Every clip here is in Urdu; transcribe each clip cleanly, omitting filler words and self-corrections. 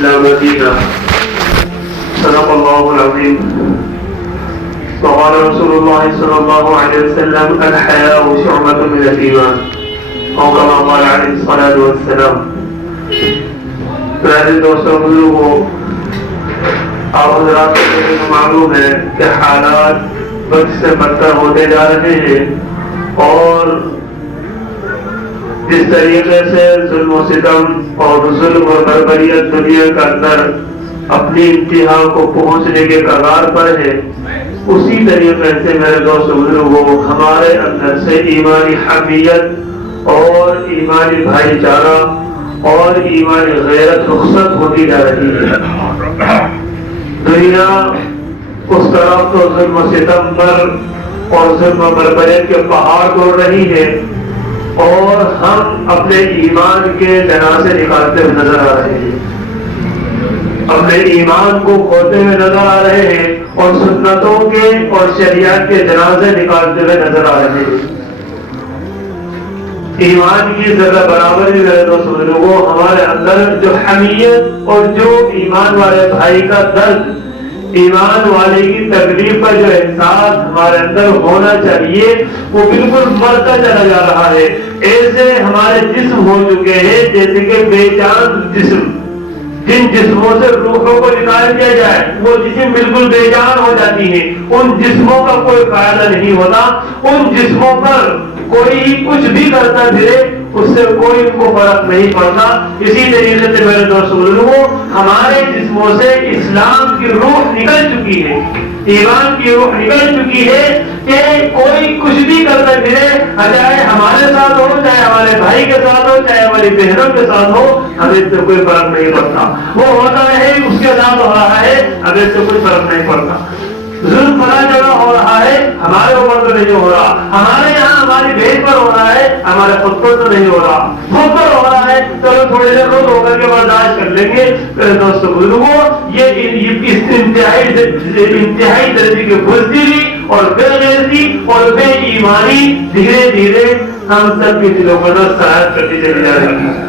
الإسلام دينا. صدق الله العظيم. وقال رسول الله صلى الله عليه وسلم الحياء شعبة من الإيمان أو كما قال عليه الصلاة والسلام. پیارے دوستوں بزرگوں، آپ حضرات کو معلوم ہے کہ حالات وقت سے بدتر ہوتے جا رہے ہیں اور جس طریقے سے ظلم و ستم اور ظلم و بربریت دنیا کے اندر اپنی انتہا کو پہنچنے کے کگار پر ہے، اسی طریقے سے میرے دوست بزرگوں ہمارے اندر سے ایمانی حمیت اور ایمانی بھائی چارہ اور ایمانی غیرت رخصت ہوتی جا رہی ہے. دنیا اس طرف تو ظلم و ستم پر اور ظلم و بربریت کے پہاڑ توڑ رہی ہے اور ہم اپنے ایمان کے جنازے نکالتے ہوئے نظر آ رہے ہیں، اپنے ایمان کو کھوتے ہوئے نظر آ رہے ہیں اور سنتوں کے اور شریعت کے جنازے نکالتے ہوئے نظر آ رہے ہیں. ایمان کی ذرہ برابر بھی میرے دوست بزرگوں ہمارے اندر جو حمیت اور جو ایمان والے بھائی کا درد، ایمان والے کی تکلیف کا جو احساس ہمارے اندر ہونا چاہیے وہ بالکل مرتا چلا جا رہا ہے. ایسے ہمارے جسم ہو چکے ہیں جیسے کہ بے جان جسم، جن جسموں سے روحوں کو نکال دیا جائے وہ جسم بالکل بے جان ہو جاتی ہے. ان جسموں کا کوئی فائدہ نہیں ہوتا، ان جسموں پر کوئی کچھ بھی کرتا پھرے اس سے کوئی ان کو فرق نہیں پڑتا. اسی طریقے سے میرے دوست بزرگوں ہمارے جسموں سے اسلام کی روح نکل چکی ہے، ایمان کی روح نکل چکی ہے کہ کوئی کچھ بھی کرتا پھرے، چاہے ہمارے ساتھ ہو، چاہے ہمارے بھائی کے ساتھ ہو، چاہے ہماری بہنوں کے ساتھ ہو، ہمیں اس سے کوئی فرق نہیں پڑتا. وہ ہوتا ہے اس کے ساتھ ہو رہا ہے، ہمیں اس سے کوئی فرق نہیں پڑتا. ظلم فلاں جگہ ہو رہا ہے، ہمارے اوپر تو نہیں ہو رہا، ہمارے یہاں ہماری بہن پر ہو رہا ہے، ہمارے خود پر تو نہیں ہو رہا، خود پر ہو رہا ہے چلو تھوڑے دیر روز ہو کر کے برداشت کر لیں گے. دوست بزرگوں یہ اس انتہائی درجے کی بزدلی اور بے غیرتی اور بے ایمانی دھیرے دھیرے ہم سب کے دلوں پر سرایت کرتی چلی جا رہی ہے.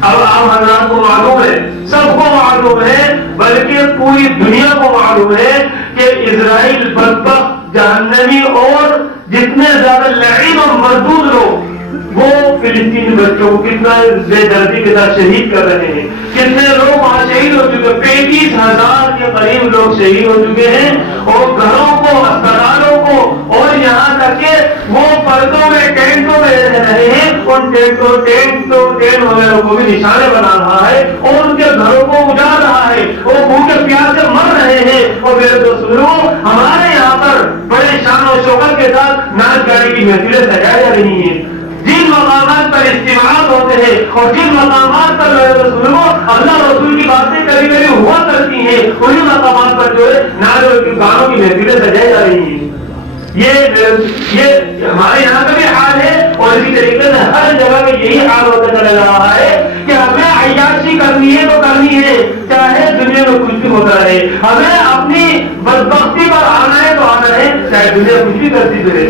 اب آپ حضرات کو معلوم ہے، سب کو معلوم ہے، بلکہ پوری دنیا کو معلوم ہے کہ اسرائیل بدبخت جہنمی اور جتنے زیادہ لعین اور مردود لوگ وہ فلسطینی بچوں کو کتنا بے دردی کے ساتھ شہید کر رہے ہیں. کتنے لوگ وہاں شہید ہو چکے، 35,000 کے قریب لوگ شہید ہو چکے ہیں اور گھروں کو، اسپتالوں کو اور یہاں تک کہ وہ پردوں میں ٹینٹوں میں رہ رہے ہیں، ان ٹینٹ وغیرہ کو بھی نشانے بنا رہا ہے اور ان کے گھروں کو اجاڑ رہا ہے، وہ بھوکے پیاسے مر رہے ہیں. اور میرے دوستوں ہمارے یہاں پر بڑے شان و شوکت کے ساتھ ناچ گانے کی محفلیں سجائی جا رہی ہیں. جن مقامات پر اجتماعات ہوتے ہیں اور جن مقامات پر اللہ رسول کی باتیں کبھی کبھی ہوا کرتی ہیں، انہیں مقامات پر جو ہے نعرے کی گانوں کی محفلیں سجائی جا رہی ہیں. یہ ہمارے یہاں کا بھی حال ہے اور اسی طریقے سے ہر جگہ میں یہی حال ہوتا چلا جا رہا ہے کہ ہمیں عیاشی کرنی ہے تو کرنی ہے، چاہے دنیا میں کچھ بھی ہوتا رہے. ہمیں اپنی بدبختی پر آنا ہے تو آنا ہے، چاہے دنیا کچھ بھی کرتی رہے.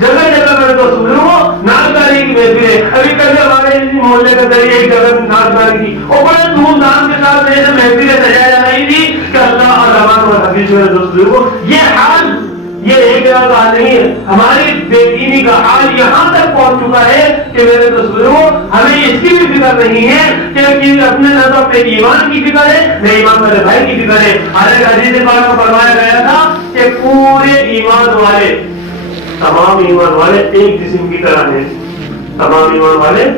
جگہ جگہ میرے دوست بزرگوں ناچ گانے کی محفلیں، ابھی کبھی ہمارے محلے کے ذریعے ایک جگہ ناچ گانے کی اور بڑے دھوم دھام کے ساتھ ایسے محفلیں سجائی جا رہی تھی کہ اللہ اور رحمان اور حفیظ. میرے دوست بزرگوں یہ حال یہ ایک جگہ کا حال نہیں ہے، ہماری بے دینی کا حال یہاں تک پہنچ چکا ہے کہ میرے دوست بزرگوں ہمیں اس کی بھی فکر نہیں ہے کہ اپنے نہ تو اپنے ایمان کی فکر ہے نہ ایمان والے بھائی کی فکر ہے. حدیث پاک میں فرمایا گیا تھا کہ پورے ایمان والے، تمام ایمان والے ایک جسم کی طرح ہیں، تمام ایمان والے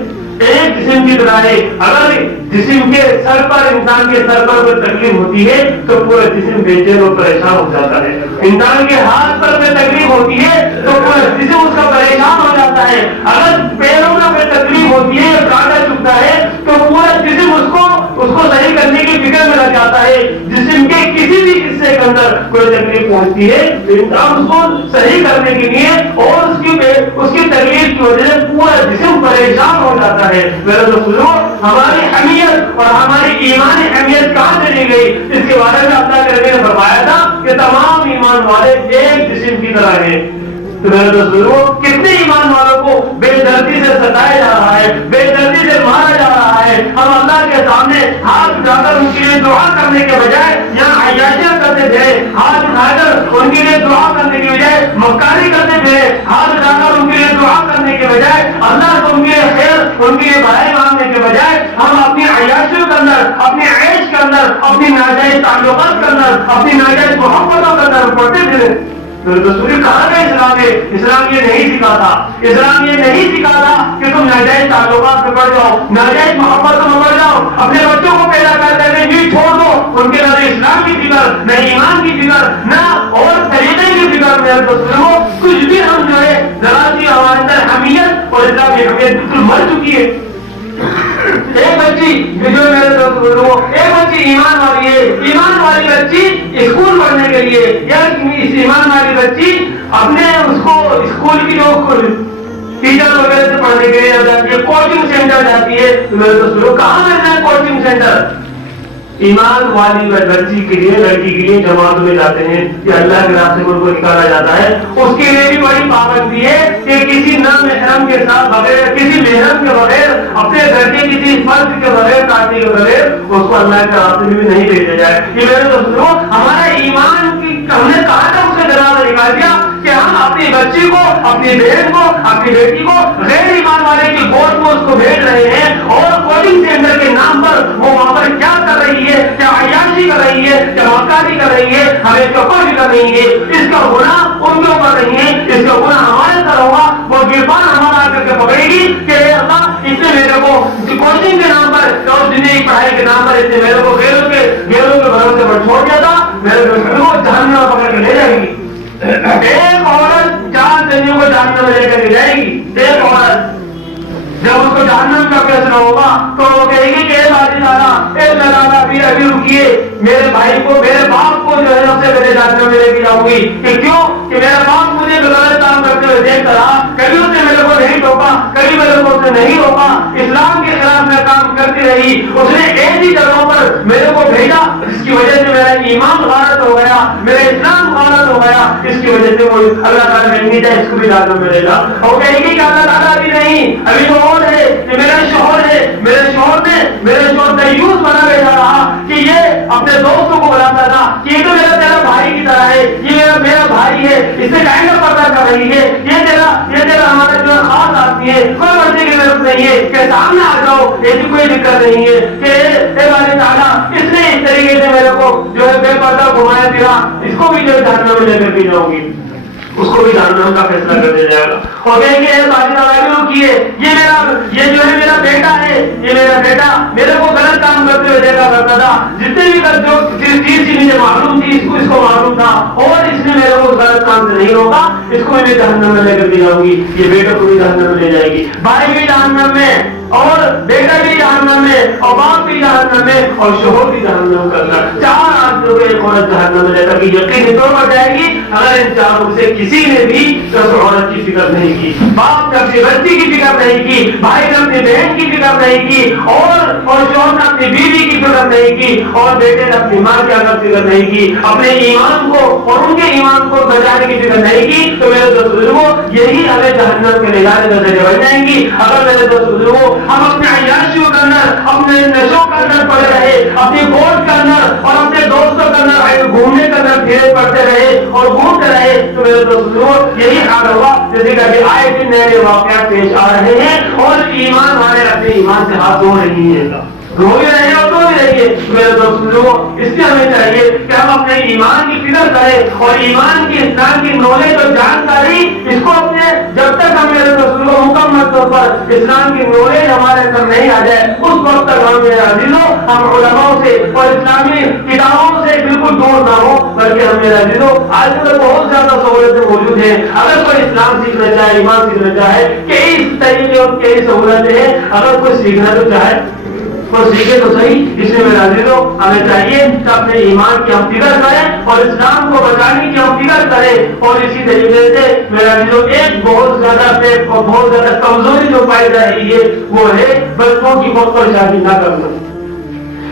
ایک جسم کی طرح ہے. اگر جسم کے سر پر انسان کے سر پر کوئی تکلیف ہوتی ہے تو پورا جسم بے چین اور پریشان ہو جاتا ہے. انسان کے ہاتھ پر کوئی تکلیف ہوتی ہے تو پورا جسم اس کا پریشان ہو جاتا ہے. اگر پیروں میں کوئی تکلیف ہوتی ہے یا کانٹا چبھتا ہے تو پورا جسم اس کو صحیح کرنے کی فکر میں لگ جاتا ہے. جسم کے کسی بھی حصے کے اندر کوئی تکلیف پہنچتی ہے انسان اس کو صحیح کرنے کے لیے اور اس کی تکلیف کی وجہ سے پورا جسم پریشان ہو جاتا ہے. میرے دوستوں ہماری حمیت اور ہماری ایمانی حمیت کہاں چلی گئی؟ اس کے بارے میں اللہ کے نبی نے فرمایا تھا کہ تمام ایمان والے ایک جسم کی طرح ہیں. تو میرے دوستوں کتنے ایمان والوں کو بے دردی سے ستایا جا رہا ہے، بے دردی سے مارا جا رہا ہے. ہم اللہ کے سامنے ہاتھ اٹھا کر ان کے لیے دعا کرنے کے بجائے یہاں عیاشیاں کرتے تھے، ہاتھ اٹھا کر ان کے لیے دعا کرنے کے بجائے مکاری کرتے تھے، ہاتھ اٹھا کر ان کے لیے دعا کرنے کے بجائے اللہ کو ان کے لیے خیر ان کے لیے بھلائی مانگنے کے بجائے ہم اپنی عیاشیوں کے اندر، اپنے عیش کے اندر، اپنی ناجائز تعلقات کے اندر، اپنی ناجائز محبتوں کے اندر پڑتے تھے. کہا گیا اسلام میں، اسلام یہ نہیں سکھاتا، اسلام یہ نہیں سکھاتا کہ تم ناجائز تعلقات میں پڑ جاؤ، ناجائز محبتوں میں پڑ جاؤ. اپنے بچوں کو پیدا کرتے ہوئے بھی چھوڑ دو، ان کے نہ اسلام کی فکر، نہ ایمان کی فکر، نہ اور طریقے کی فکر. میرے دوستوں کچھ بھی ہم جو ہے ذرا سی ہمارے اندر حمیت اور اسلامی حمیت بالکل مر چکی ہے. ایک بچی جو میرے دوست ایک بچی ایمان والی ہے، ایمان والی بچی اسکول پڑھنے کے لیے یا ایمان والی بچی اپنے اس کو اسکول کی جو ٹیچر وغیرہ سے پڑھنے کے لیے جاتی ہے، کوچنگ سینٹر جاتی ہے. تو میرے دوست کہاں ملتا ہے کوچنگ سینٹر؟ ایمان والی بچی کے لیے، لڑکی کے لیے جماعتوں میں جاتے ہیں کہ اللہ کے راستے میں ان کو نکالا جاتا ہے. اس کے لیے بھی بڑی پابندی ہے کہ کسی نام محرم کے ساتھ بغیر، کسی محرم کے بغیر، اپنے گھر کے کسی فرد کے بغیر، کاٹنے کے بغیر اس کو اللہ کے راستے میں بھی نہیں بھیجا جائے. یہ میرے دوستوں ہمارا ایمان کی ہم نے کہاں تک اسے دروازہ نکال دیا کہ ہم اپنی بچی کو، اپنی بہن کو، اپنی بیٹی کو غیر ایمان والے کی گود میں اس کو بھیج رہے ہیں اور کوچنگ سینٹر کے نام پر وہ وہاں پر کیا کر رہی ہے، کیا عیاشی کر رہی ہے، کیا مکاری کر رہی ہے، ہمیں چپر بھی کر رہی ہے. اس کا گناہ ان کے اوپر نہیں ہے، اس کا گناہ ہمارے سر ہوگا. وہ گربان ہمارا کر کے پکڑے گی کہ اللہ اس نے میرے کو کوچنگ کے نام پر اور دنیا کی پڑھائی کے نام پر اس نے میرے کو غیروں کے بھروسے پر چھوڑ دیا تھا، میرے کو جہنم میں پکڑ کے لے جائے گی. ایک عورت 4 زنیوں کو جہنم میں لے کر کے جائے گی. ایک عورت جب اس کو جہنم کا فیصلہ ہوگا تو وہ کہے گی کہ ابھی رکیے، میرے بھائی کو، میرے باپ کو جو ہے سب سے پہلے جہنم میں لے کے جاؤں گی. کہ کیوں؟ کہ میرا باپ مجھے غلط کام کرتے ہوئے دیکھتا رہا، کبھی اس نے میرے کو نہیں ٹوکا، کبھی میرے کو اس نے نہیں روکا، اسلام کے خلاف میں کام کرتی رہی، اس نے ایسی جگہوں پر میرے کو بھیجا جس کی وجہ سے میرا ایمان غارت ہو گیا، میرا اسلام غارت ہو گیا. اس کی وجہ سے وہ اللہ تعالیٰ کہیں گے اس کو بھی جہنم میں لے جا. اور کہیں گے کہ اللہ تعالیٰ ابھی نہیں، ابھی تو اور ہے، کہ میرا شوہر ہے، میرے شوہر دیوس بنا بیٹھا رہا کہ یہ اپنے دوستوں کو بلاتا تھا کہ یہ تو تیرا بھائی کی طرح ہے، یہ میرا بھائی ہے، اس سے کہیں گا پردہ کر رہی ہے، یہ تیرا ہمارا جو خاص آدمی ہے، کوئی بچنے کی ضرورت نہیں ہے، کہ سامنے آ جاؤ، ایسی کوئی دقت نہیں ہے. کہ اللہ تعالیٰ اس نے اس طریقے سے میرے کو جو ہے بے پردہ گھمایا پھرا، اس کو بھی جو ہے جہنم میں لے کر کے جاؤں گی، اس کو بھی جہنم کا فیصلہ کر دیا جائے گا. اور کہیں گے یہ جو ہے میرا بیٹا ہے، یہ میرا بیٹا میرے کو غلط کام کرتے ہوئے دیکھا کرتا تھا، جتنے بھی جو چیز مجھے معلوم تھی اس کو معلوم تھا اور اس نے میرے کو غلط کام سے نہیں روکا، اس کو میں جہنم میں لے کر کے جاؤں گی. یہ بیٹا کو بھی جہنم میں لے جائے گی، بھائی بھی جہنم میں اور بیٹا بھی جہنم میں اور باپ بھی جہنم میں اور شوہر بھی جہنم کا. 4 آدمیوں کو ایک عورت جہنم میں لے کر کے یقین طور پر جائے گی اگر ان 4 سے کسی نے بھی اس عورت کی فکر نہیں کی. باپ نے اپنی بچی کی فکر نہیں کی، بھائی نے اپنی بہن کی فکر نہیں کی، اور شوہر نے اپنی بیوی کی فکر نہیں کی، اور بیٹے نے اپنی ماں کی اگر فکر نہیں کی، اپنے ایمان کو اور ان کے ایمان کو بچانے کی فکر نہیں کی. تو میرے دوست بزرگوں یہی ہمیں جہنم کے لے جانے کا ذریعہ بن جائیں گی. اگر میرے دوست بزرگوں ہم اپنے عیاشیوں کے اندر، اپنے نشوں کے اندر پڑے رہے، اپنی گوٹ کے اندر اور اپنے دوستوں کے اندر گھومنے کے اندر پھیرے پڑتے رہے اور گھومتے رہے تو میرے دوست یہی حال ہوگا جیسے کہ آئے دن نئے واقعات پیش آ رہے ہیں اور ایمان والے اپنے ایمان سے ہاتھ دھو رہی ہیں، رو بھی رہے اور تو بھی رہیے. میرے دوست اس لیے ہمیں چاہیے کہ ہم اپنے ایمان کی فکر کریں اور ایمان کی اسلام کی نالج اور جانکاری اس کو اپنے جب تک ہم میرے دوست مکمل طور پر اسلام کی نالج ہمارے اندر نہیں آ جائے اس وقت تک ہم علماء سے اور اسلامی کتابوں سے بالکل دور نہ ہو بلکہ ہم میرا آج کل بہت زیادہ سہولتیں موجود ہیں. اگر کوئی اسلام سیکھنا چاہے، ایمان سیکھنا چاہے، کئی طریقے اور کئی سہولتیں ہیں، اگر کوئی سیکھنا تو چاہے وہ سیکھے تو صحیح. اس لیے میرا ہمیں چاہیے کہ اپنے ایمان کی ہم فکر کریں اور اسلام کو بچانے کی ہم فکر کریں. اور اسی طریقے سے میرا ایک بہت زیادہ کمزوری جو پائی جا رہی ہے وہ ہے بچوں کی بہت پریشانی نہ کرنا.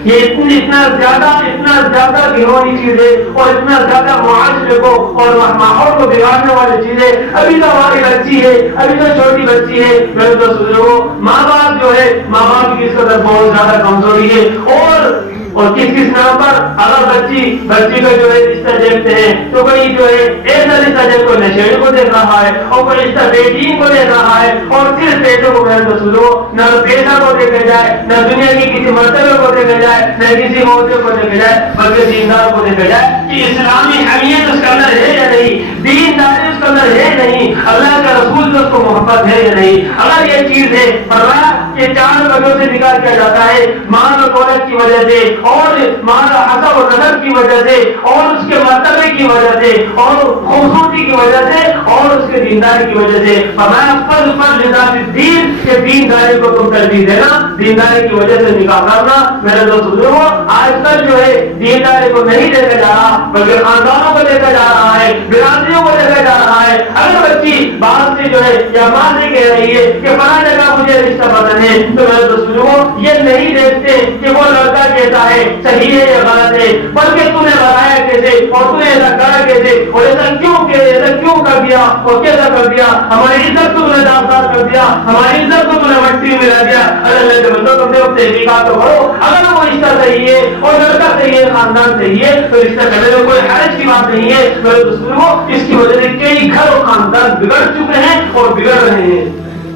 یہ اتنا زیادہ گھنونی چیز ہے اور اتنا زیادہ معاشرے کو اور ماحول کو بگاڑنے والی چیز ہے. ابھی تو ہماری بچی ہے, ابھی تو چھوٹی بچی ہے, میرے دوست بزرگوں, ماں باپ جو ہے, ماں باپ کی اس قدر بہت زیادہ کمزوری ہے. اور کس نام پر اگر بچی کا جو ہے رشتہ دیکھتے ہیں تو کوئی جو ہے ایسا رشتہ دیکھ کوئی نشیڑی کو دیکھ رہا ہے اور کوئی رشتہ بے دین کو دیکھ رہا ہے, اور صرف پیسوں کو میرے دوست بزرگوں, نہ پیسہ کو دیکھا جائے, نہ دنیا کی کسی مرتبے کو دیکھا جائے, نہ کسی موضوع کو دیکھا جائے, بلکہ دیندار کو دیکھا جائے کہ اسلامی حمیت اس کے اندر ہے یا نہیں, دینداری اس کے اندر ہے نہیں, اللہ کا رسول سے اس کو محبت ہے یا نہیں. اگر یہ چیز ہے فرمایا کہ 4 وجہوں سے نکاح کیا جاتا ہے, مال و دولت کی وجہ سے, اور مال حسب و نسب کی وجہ سے, اور اس کے مرتبے کی وجہ سے, اور خوبصورتی کی وجہ سے, اور اس کے دینداری کی وجہ سے. فرمایا پر لذات الدین کہ دینداری کو تم ترجیح دینا, دینداری کی وجہ سے نکاح کرنا. میرے دوست بزرگوں, آج کل جو ہے دینداری کو نہیں دیکھا جا رہا بلکہ خاندانوں کو دیکھا جا رہا ہے, برادریوں کو دیکھا جا رہا ہے. اگر بچی باہر سے جو ہے یا ماں سے کہہ رہی ہے کہ فلاں جگہ مجھے رشتہ پسند ہے, تو میرے دوست بزرگوں یہ نہیں دیکھتے کہ وہ لڑکا کیسا ہے, صحیح ہے یا غلط ہے, بلکہ تم نے بنایا کیسے اور تم نے ایسا کرا کیسے اور ایسا کیوں کر دیا اور کیسا کر دیا, ہماری عزت کو تم نے داغدار کر دیا, ہماری عزت کو تم نے مٹی میں ملا دیا. اللہ کے بندوں تم نے اس تحقیقات تو کرو. اگر وہ رشتہ صحیح ہے اور لڑکا صحیح ہے, خاندان صحیح ہے, تو رشتہ کرنے میں کوئی حرج کی بات نہیں ہے. میرے دوستوں, اس کی وجہ سے کئی گھر اور خاندان بگڑ چکے ہیں اور بگڑ رہے ہیں.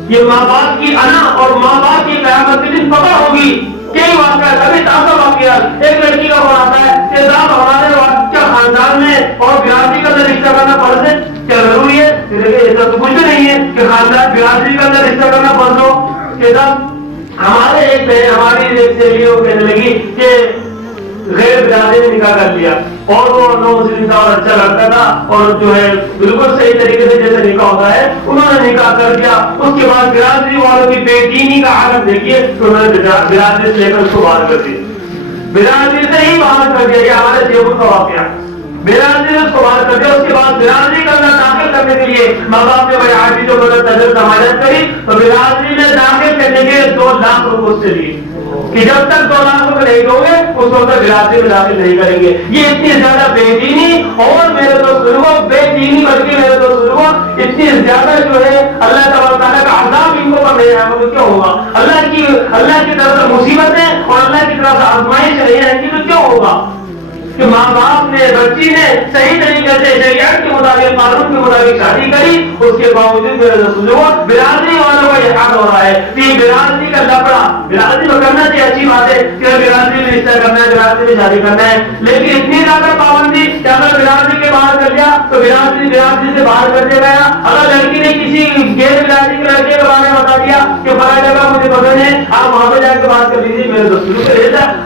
یہ ماں باپ کی انا اور ماں باپ کی قیامت کے دن پتہ ہوگی. کئی واقعات, ابھی تازہ واقعات, ایک لڑکی کا فون آتا ہے کہ صاحب ہمارے کیا خاندان میں اور برادری کا اندر رشتہ کرنا فرض ہے, کیا ضروری ہے؟ ایسا تو کچھ نہیں ہے کہ خاندان برادری کا اندر رشتہ کرنا فرض ہو. کہ صاحب ہمارے ہماری ایک سہیلی کو کہنے لگی کہ غیر برادری نے نکاح کر لیا اور وہ نو مسلم تھا اور اچھا لڑکا تھا اور جو ہے بالکل صحیح طریقے سے جیسے نکاح ہوتا ہے انہوں نے نکاح کر دیا. اس کے بعد برادری والوں کی بے دینی کا حالت دیکھیے تو انہوں نے برادری سے لے کر اس کو باہر کر دیا, برادری سے ہی باہر کر دیا. یہ ہمارے جیبوں کا واقعہ, برادری نے اس کو باہر کر دیا. اس کے بعد برادری کا اندر داخل کرنے کے لیے ماں باپ نے بڑے آدمی جو مدد تجربہ سماجت کری تو برادری میں داخل کرنے کے 2 لاکھ روپے اس سے لیے کہ جب تک 2 لاکھ روپے نہیں دو گے اس وقت برادری میں داخل نہیں کریں گے. یہ اتنی زیادہ بے دینی اور میرے دوست بزرگوں بے دینی بلکہ میرے دوست بزرگوں اتنی زیادہ جو ہے اللہ تعالیٰ کا عذاب ان کو پر نہیں آئے گا. کیوں ہوگا؟ اللہ کی طرف سے مصیبتیں اور اللہ کی طرف سے آزمائش نہیں رہیں گی تو کیوں ہوگا کہ ماں باپ نے بچی نے صحیح طریقے سے شریعت کے مطابق قانون کے مطابق شادی کری, اس کے باوجود میرے دوستوں برادری والوں کا یہ حال ہو رہا ہے کہ برادری کا لفڑا, برادری میں کرنا چاہیے اچھی بات ہے کہ برادری میں رشتہ کرنا ہے, برادری میں شادی کرنا ہے, لیکن اتنی زیادہ پابندی کہ اگر برادری کے باہر کر دیا تو برادری سے باہر کر دیا گیا. اگر لڑکی نے کسی غیر برادری کے لڑکے کے بارے میں بتا دیا کہ فلاں جگہ مجھے پسند ہے, آپ وہاں پہ جا کے بات کر لیجیے. میرے دوستوں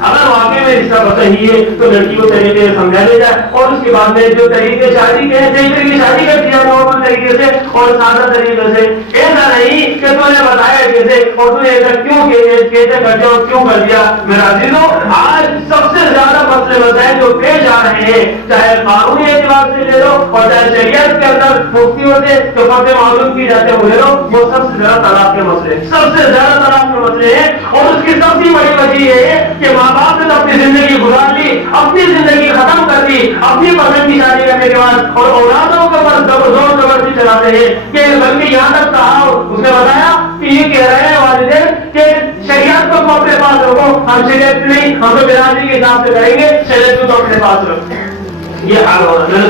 اگر واقعی میں رشتہ پسند ہی ہے تو لڑکی کو طریقے سے سمجھا لے جائے اور اس کے بعد میں جو طریقے شادی کے صحیح طریقے شادی کر دیا نارمل طریقے سے اور سادہ طریقے سے. ایسا نہیں کہ تو نے بتایا کیسے اور تو نے ایسا کیوں کیسے کر دیا اور کیوں کر دیا. میرا عزیزوں, آج سب سے زیادہ مسئلے مسائل جو پیش آ رہے ہیں چاہے قانونی اعتبار سے لے لو اور چاہے شریعت کے اندر مفتیوں سے جو فتوے معلوم کی جاتے ہیں وہ لے لو, وہ سب سے زیادہ طلاق کے مسئلے, سب سے زیادہ طلاق کے مسئلے ہیں. اور اس کی سب سے بڑی وجہ یہ ہے کہ ماں باپ نے اپنی زندگی گزار لی, اپنی زندگی ختم کر دی اپنی پسند کی شادی کرنے کے بعد, اور اولادوں کے اوپر زور زبردستی چلاتے ہیں. کہ بلکہ یہاں تک کہا اس نے بتایا کہ یہ کہہ رہے ہیں والدین کہ شریعت کو اپنے پاس رکھو, ہم شریعت نہیں, ہم تو برادری کے حساب سے کریں گے, شریعت کو اپنے پاس رکھو. یہ حال ہو رہا ہے.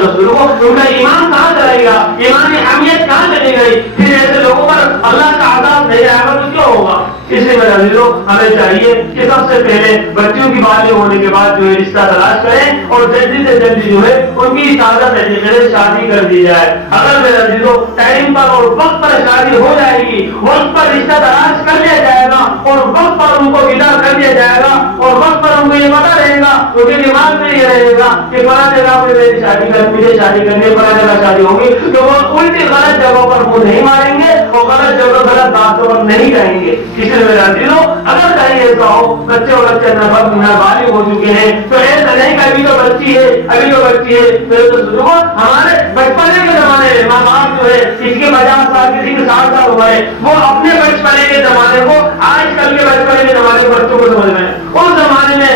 ان کا ایمان کہاں چلے گا, ایمانی اہمیت کہاں چلی گئی؟ پھر ایسے لوگوں پر اللہ کا عذاب نہیں آئے گا تو کیوں ہوگا؟ اس لیے میرے عزیزوں ہمیں چاہیے کہ سب سے پہلے بچوں کی بالغ ہونے کے بعد جو ہے رشتہ تلاش کریں اور جلدی سے جلدی جو ہے ان کی سادہ طریقے سے شادی کر دی جائے. اگر میرے عزیزوں ٹائم پر اور وقت پر شادی ہو جائے گی, وقت پر رشتہ تلاش کر لیا جائے گا اور وقت پر ان کو ودا کر دیا جائے گا اور وقت پر ان کو یہ پتا رہے گا, ان کے دماغ میں یہ رہے گا کہ فلاں جگہ پہ میری شادی کر, مجھے شادی کرنے فلاں جگہ شادی ہوگی, تو وہ الٹی غلط جگہوں پر منہ نہیں ماریں گے وہ غلط جگہ غلط باتوں پر نہیں جائیں گے. اس لیے میرا دلوں اگر کہیں ایسا ہو بچے اور بچے نابالغ ہو چکے ہیں تو ایسا نہیں کہ ابھی تو بچی ہے میرے تو بزرگوں ہمارے بچپنے کے زمانے میں ماں باپ جو ہے کسی کے 50 سال کسی کے 60 سال ہوا ہے وہ اپنے بچپنے کے زمانے کو آج کل کے بچپنے کے زمانے کے بچوں کو سمجھ رہے ہیں. اس زمانے میں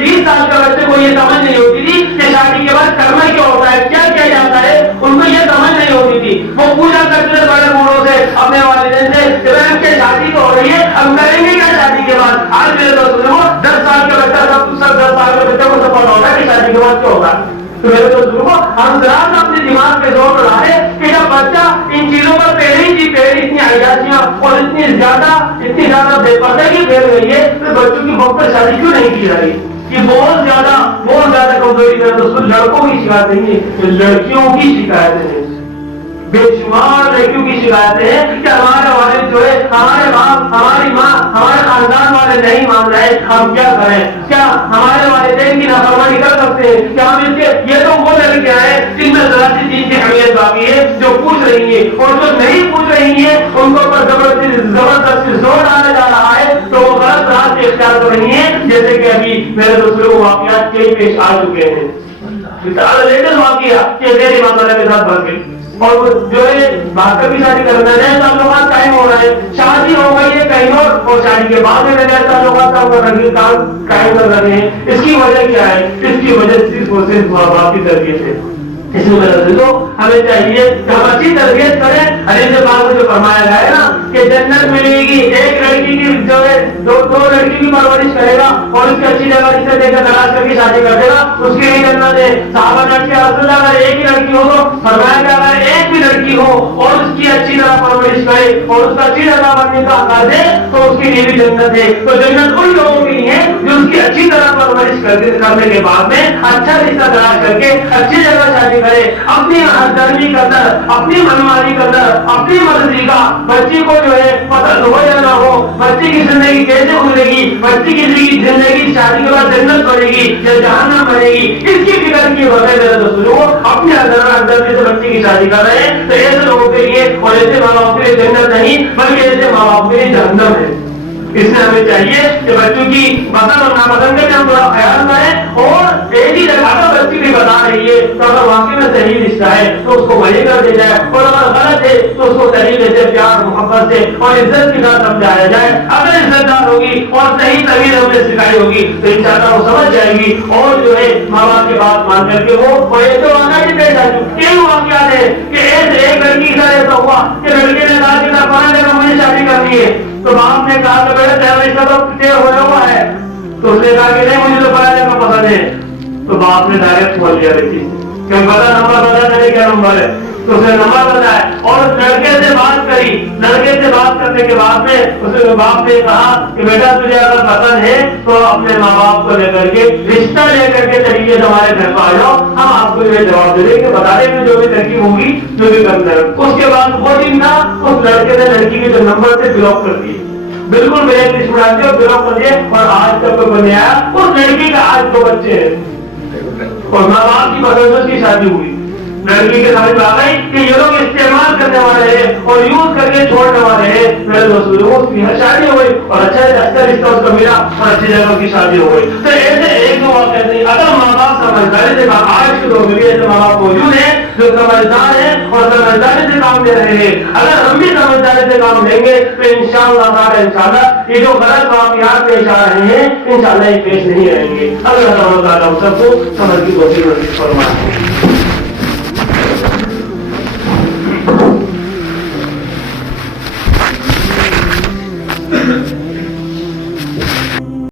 20 سال کا بچے کو یہ سمجھ نہیں ہوتی تھی کہ شادی کے بعد کرنا کیا ہوتا ہے, کیا کیا جاتا ہے, ان کو یہ سمجھ نہیں ہوتی تھی. وہ پوچھا کرتے تھے بڑے بوڑھوں سے, اپنے والدین سے کہ بہن کی شادی تو ہو رہی ہے, اب کریں گے کیا شادی کے بعد. آج میرے دوستوں کو 10 سال کا بچہ سب 10 سال کے بچے کو سب پتا ہوتا ہے کہ شادی کے بعد کیا ہوگا. تو میرے دوستوں کو ہم ذرا اپنے دماغ پہ زور ڈالے کہ جب بچہ ان چیزوں پر پہلے اتنی عیاشیاں اور اتنی زیادہ بے پردگی پھیل گئی ہے تو بچوں کی وقت پر شادی کیوں نہیں کی جا رہی. یہ بہت زیادہ کمزوری ہے. دوستوں لڑکوں کی شکایت نہیں ہے, لڑکیوں کی شکایتیں ہیں. بے شمار لڑکیوں کی شکایتیں ہیں کہ ہمارے والد جو ہے, ہمارے باپ, ہماری ماں, ہمارے خاندان والے نہیں مان رہے, ہم کیا کریں. کیا ہمارے والدین کی نافرمانی کر سکتے ہیں؟ کیا ہم اس کے یہ تو وہ لڑکیاں ہیں جن میں ذرا سی چیز کی اہمیت باقی ہے جو پوچھ رہی ہیں, اور جو نہیں پوچھ رہی ہیں ان کو زبردستی زور ڈالا جا رہا ہے تو وہ غلط راستے اختیار کر رہی ہیں. جیسے کہ ابھی میرے دوسروں واقعات کئی پیش آ چکے ہیں. لیٹسٹ واقعہ کہ میری ماں کے ساتھ بن گئی اور جو ہے باقی بھی شادی کرنا ہے, تعلقات قائم ہو رہے ہیں, شادی ہو گئی ہے کہیں اور شادی کے بعد میں نئے تعلقات قائم کر رہے ہیں. اس کی وجہ کیا ہے؟ اس کی وجہ صرف اور صرف ماں باپ کی تربیت ہے. اس میں ہمیں چاہیے کہ ہم اچھی تربیت کریں. حدیث پاک میں جو فرمایا گیا ہے نا کہ جنت ملے گی ایک لڑکی کی جو ہے دو لڑکی کی پرورش کرے گا اور اس کی اچھی جگہ جسے دے کر تلاش کر کے شادی کر دے گا, اس کے لیے جنت ہے. صحابہ نے کہا رسول اللہ اگر ایک ہی لڑکی ہو تو فرمایا کہ اگر ایک بھی لڑکی ہو اور اس کی اچھی طرح پرورش کرے اور اس کا اچھی جگہ بننے کا کر دے تو اس کے لیے بھی جنت ہے. تو جنت ان لوگوں کے لیے جو اس کی اچھی طرح پرورش کرنے کے بعد میں اچھا رشتہ تلاش کر کے اچھی جگہ شادی کرے, اپنی ہردرمی کا در, اپنی منمانی کا در, اپنی مرضی کا. بچی کو جو ہے پسند ہو یا نہ ہو, بچی کی زندگی کیسے گزرے گی, بچی کی زندگی شادی کے بعد جنت بنے گی یا جہنم بنے گی, اس کی فکر کی بغیر دوستوں اپنی ہردرمی سے بچی کی شادی کر رہے ہیں. تو ایسے لوگوں کے لیے اور ایسے ماں باپ کے لیے جنت نہیں بلکہ ایسے ماں باپ کے لیے جہنم ہے. اس لیے ہمیں چاہیے کہ بچوں کی پسند اور ناپسند کا ہم تھوڑا خیال کریں, اور ایک ہی جگہ پر بچی بھی بتا رہی ہے تو اگر واقعی میں صحیح رشتہ ہے تو اس کو وہی کر دیا جائے, اور اگر غلط ہے تو اس کو طریقے سے پیار محبت سے اور عزت کے ساتھ سمجھایا جائے. اگر عزت دار ہوگی اور صحیح طریقے سے سکھائی ہوگی تو انشاءاللہ وہ سمجھ جائے گی اور جو ہے ماں باپ کی بات مان کر کے وہ تو آنا ہی پیش آ چکے. کئی واقعات ہے کہ ایک لڑکی کا ایسا ہوا کہ لڑکے نے کہا کہ پڑھنے کا مجھے شادی کرنی ہے, تو باپ نے کہا کہ بیٹا تیرا رشتہ تو طے ہوا ہوا ہے. تو اس نے کہا کہ نہیں مجھے تو پڑھنے کا پسند ہے. تو باپ نے ڈائریکٹ کھول لیا لڑکی کہ بتا نمبر بتا کرے کیا نمبر ہے. تو اس نے نمبر بتایا اور لڑکے سے بات کری. لڑکے سے بات کرنے کے بعد میں اس نے باپ نے کہا کہ بیٹا تجھے اگر پسند ہے تو اپنے ماں باپ کو لے کر کے رشتہ لے کر کے طریقے سے ہمارے گھر کو آ جاؤ, ہم آپ کو یہ جواب دے دیں کہ بتا دیں جو بھی لڑکی ہوگی جو بھی کرنا ہے. اس کے بعد وہ دن تھا اس لڑکے نے لڑکی کے جو نمبر سے بلاک کر دیے, بالکل بلیک لسٹ بنا دیا اور بلاک کر دیا. اور آج تک کوئی بنے آیا اس لڑکی کا آج 2 بچے ہیں اور ماں باپ کی پسند سے کی شادی ہوئی. لڑکی کے سامنے آ گئی کہ یہ لوگ استعمال کرنے والے ہیں اور یوز کر کے چھوڑنے والے ہیں. میرے دوستوں اس کی شادی ہو گئی اور اچھا رشتہ اس کا ملا اور اچھی جگہ کی شادی ہو گئی. تو ایسے ایک دو واقعہ نہیں, اگر ماں باپ سمجھداری سے آج کے دور میں ایسے ماں باپ موجود ہیں جو سمجھدار ہیں اور سمجھداری سے کام لے رہے ہیں. اگر ہم بھی سمجھداری سے کام لیں گے تو انشاءاللہ یہ جو غلط واقعات پیش آ رہے ہیں انشاءاللہ یہ پیش نہیں رہیں گے. اللہ تعالیٰ ہم سب کو سمجھ کی توفیق نصیب فرمائے.